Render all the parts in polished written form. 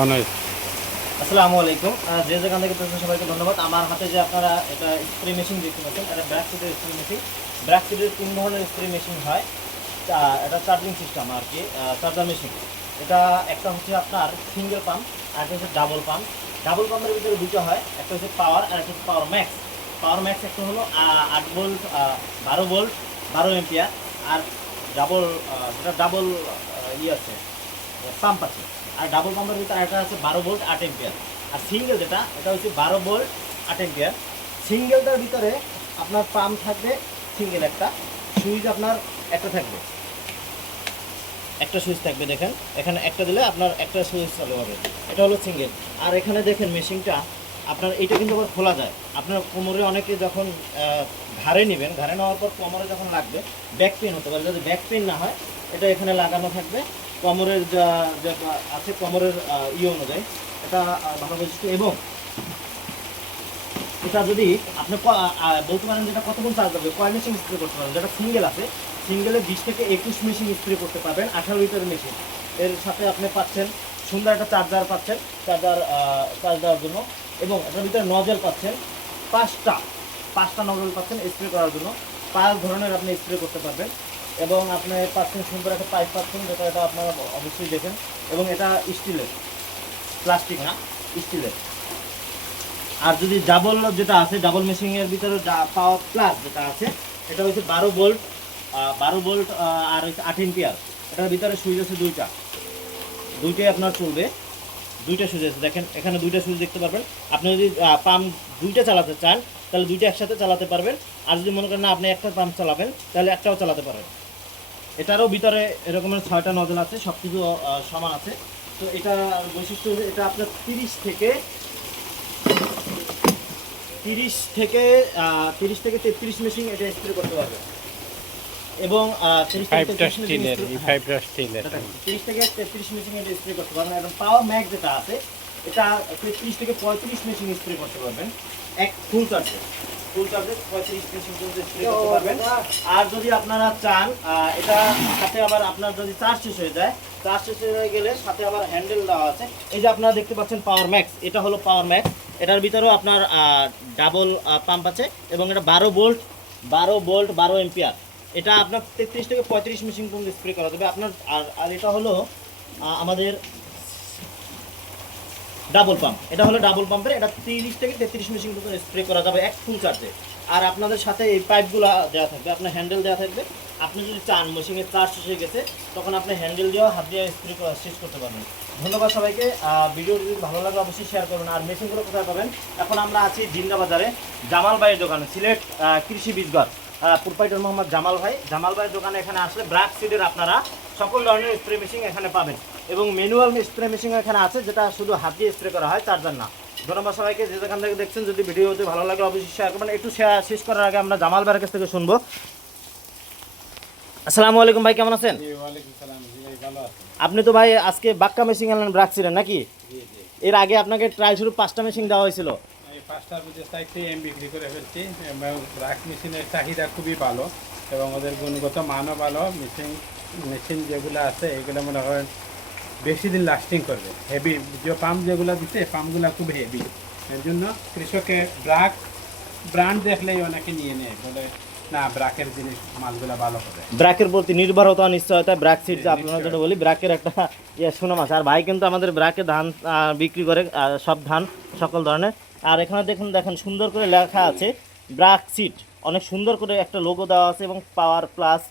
অনেক। আসসালামু আলাইকুম। যে যেখান থেকে দেখছেন সবাইকে ধন্যবাদ। আমার হাতে যে আপনারা এটা স্প্রে মেশিন দেখতে পাচ্ছেন, এটা ব্র্যাক সিডের স্প্রে মেশিন। ব্র্যাক সিডের ৩ ধরনের স্প্রে মেশিন হয়। এটা চার্জিং সিস্টেম আর কি, চার্জার মেশিন। এটা একটা হচ্ছে আপনার সিঙ্গেল পাম্প, আর একটা হচ্ছে ডাবল পাম্প। ডাবল পাম্পের ভিতরে দুটো হয়, একটা হচ্ছে পাওয়ার আর একটা হচ্ছে পাওয়ার ম্যাক্স। পাওয়ার ম্যাক্স একটা হলো ৮ ভোল্ট, ১২ ভোল্ট, ১২ এম্পিয়ার। আর ডাবল যেটা ডাবল আছে, পাম্প আছে। আর ডাবল পাম্পের ভিতরে একটা আছে ১২ ভোল্ট ৮ এম্পিয়ার। আর সিঙ্গেল যেটা, এটা হচ্ছে ১২ ভোল্ট ৮ এম্পিয়ার। সিঙ্গেলটার ভিতরে আপনার পাম্প থাকবে, সিঙ্গেল একটা সুইচ আপনার একটা থাকবে, একটা সুইচ থাকবে। দেখেন এখানে একটা দিলে আপনার একটা সুইচ চালু হবে, এটা হলো সিঙ্গেল। আর এখানে দেখেন মেশিনটা আপনার এইটা কিন্তু আবার খোলা যায়। আপনার কোমরে অনেকে যখন ঘাড়ে নেবেন, ঘাড়ে নেওয়ার পর কোমরে যখন লাগবে ব্যাক পেন হতে পারে, যদি ব্যাক পেন না হয় এটা এখানে লাগানো থাকবে। কোমরের যা আছে কোমরের অনুযায়ী এটা ভালো বৈশিষ্ট্য। এবং এটা যদি আপনি বলতে পারেন যেটা কতক্ষণ চার্জ হবে, কয় মেশিন স্প্রে করতে পারবেন। যেটা সিঙ্গেল আছে, সিঙ্গেলে ২০ থেকে ২১ মেশিন স্প্রে করতে পারবেন, ১৮ লিটারের মেশিন। এর সাথে আপনি পাচ্ছেন সুন্দর একটা চার্জার পাচ্ছেন, চার্জ দেওয়ার জন্য। এবং এটার ভিতরে নজেল পাচ্ছেন পাঁচটা নজেল পাচ্ছেন স্প্রে করার জন্য। ৫ ধরনের আপনি স্প্রে করতে পারবেন। এবং আপনি পাচ্ছেন সুন্দর একটা পাইপ পাচ্ছেন, যেটা এটা আপনারা অবশ্যই দেখেন। এবং এটা স্টিলের, প্লাস্টিক না, স্টিলের। আর যদি ডাবল যেটা আছে, ডাবল মেশিনের ভিতরে পাওয়ার প্লাস যেটা আছে, এটা হচ্ছে ১২ ভোল্ট, ১২ ভোল্ট আর হচ্ছে ৮ এম্পিয়ার। এটার ভিতরে সুইচ আছে দুইটাই আপনার চলবে। দুইটা সুইচ আছে, দেখেন এখানে দুইটা সুইচ দেখতে পারবেন। আপনি যদি পাম্প দুইটা চালাতে চান তাহলে দুইটা একসাথে চালাতে পারবেন। আর যদি মনে করেন না আপনি একটা পাম্প চালাবেন তাহলে একটাও চালাতে পারবেন। এটারও ভিতরে এরকমের ৬টা নজল আছে, সব কিছু সমান আছে। তো এটা বৈশিষ্ট্য, এটা আপনার ৩০ থেকে ৩৩ মেশিন এটা স্প্রে করতে পারবে। এবং ৩০ থেকে ৩৩ মেশিন এটা স্প্রে করতে পারবেন। এবং পাওয়ার ম্যাক্স যেটা আছে, এটা ৩৩ থেকে ৩৫ মেশিন স্প্রে করতে পারবেন এক ফুল চার্জে। ৩৫ মেশিন পর্যন্ত স্প্রে করতে পারবেন। আর যদি আপনারা চান এটা সাথে আবার আপনার যদি চার্জ শেষ হয়ে যায়, গেলে সাথে আবার হ্যান্ডেল দেওয়া আছে। এই যে আপনারা দেখতে পাচ্ছেন পাওয়ার ম্যাক্স, এটা হলো পাওয়ার ম্যাক্স। এটার ভিতরেও আপনার ডাবল পাম্প আছে। এবং এটা ১২ ভোল্ট ১২ এম্পিয়ার। এটা আপনার ৩৩ থেকে ৩৫ মেশিন পর্যন্ত স্প্রে করা যাবে আপনার। আর এটা হলো আমাদের ডাবল পাম্প, এটা হলো ডাবল পাম্পের। এটা ৩০ থেকে ৩৩ মেশিন পর্যন্ত স্প্রে করা যাবে এক ফুল চার্জে। আর আপনাদের সাথে এই পাইপগুলো দেওয়া থাকবে, আপনার হ্যান্ডেল দেওয়া থাকবে। আপনি যদি চান মেশিনের চার্জ শেষ হয়ে গেছে, তখন আপনি হ্যান্ডেল দিয়েও হাত দিয়ে স্প্রে করা শেষ করতে পারবেন। ধন্যবাদ সবাইকে। ভিডিওটি যদি ভালো লাগে অবশ্যই শেয়ার করবেন। আর মেশিনগুলো কোথায় পাবেন, এখন আমরা আছি জিন্দা বাজারে জামাল ভাইয়ের দোকানে, সিলেট কৃষি বীজঘর, প্রোপাইটার মোহাম্মদ জামাল ভাইয়ের দোকানে। এখানে আসলে ব্র্যাক সিডের আপনারা সকল ধরনের স্প্রে মেশিন এখানে পাবেন। এবং ম্যানুয়াল স্প্রে মেশিন এখানে আছে, যেটা শুধু হাত দিয়ে স্প্রে করা হয়, চার্জার না। ধন্যবাদ সবাইকে, যে যেখান থেকে দেখছেন। যদি ভিডিওটি ভালো লাগে অবশ্যই শেয়ার করবেন। একটু শেষ করার আগে আমরা জামাল ভাইয়ের কাছ থেকে শুনবো। আসসালামু আলাইকুম ভাই, কেমন আছেন? আপনি তো ভাই আজকে বাক্কা মেশিন আনলেন ব্র্যাক সিডের নাকি? এর আগে আপনাকে ট্রাই শুরু 5টা মেশিন দেওয়া হয়েছিল। পাঁচটার মধ্যে 4টে বিক্রি করে ফেলছি। ব্র্যাক মেশিনের চাহিদা খুবই ভালো এবং ওদের গুণগত মানও ভালো। মেশিন যেগুলো আছে এগুলো মনে করেন বেশি দিন লাস্টিং করবে। হেভি যে পাম্প যেগুলো দিচ্ছে, পাম্পগুলো খুব হেভি। এর জন্য কৃষকে ব্র্যাক ব্র্যান্ড দেখলেই অনেকে নিয়ে নেয়, বলে না ব্র্যাকের জিনিস মালগুলো ভালো হবে। ব্র্যাকের প্রতি নির্ভরতা, নিশ্চয়তা। ব্র্যাক সিড যে আপনারা যেটা বলি, ব্র্যাকের একটা সুনাম আছে। আর ভাই কিন্তু আমাদের ব্র্যাকে ধান বিক্রি করে, সব ধান সকল ধরনের। আর এখানে দেখেন সুন্দর করে লেখা আছে ব্র্যাক সিড, অনেক সুন্দর করে একটা লোগো দেওয়া আছে। এবং পাওয়ার প্লাস,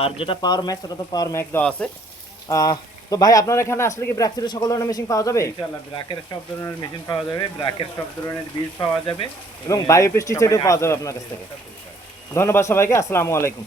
আর যেটা পাওয়ার ম্যাক্স, ওটা তো পাওয়ার ম্যাক্স দেওয়া আছে। তো ভাই আপনার এখানে আসলে কি ব্র্যাক সিডের সকল ধরনের মেশিন পাওয়া যাবে? ইনশাআল্লাহ ব্র্যাকের সব ধরনের মেশিন পাওয়া যাবে, ব্র্যাকের সব ধরনের বীজ পাওয়া যাবে এবং বায়োপেস্টিসাইডও পাওয়া যাবে আপনার কাছ থেকে। ধন্যবাদ সবাইকে, আসসালামু আলাইকুম।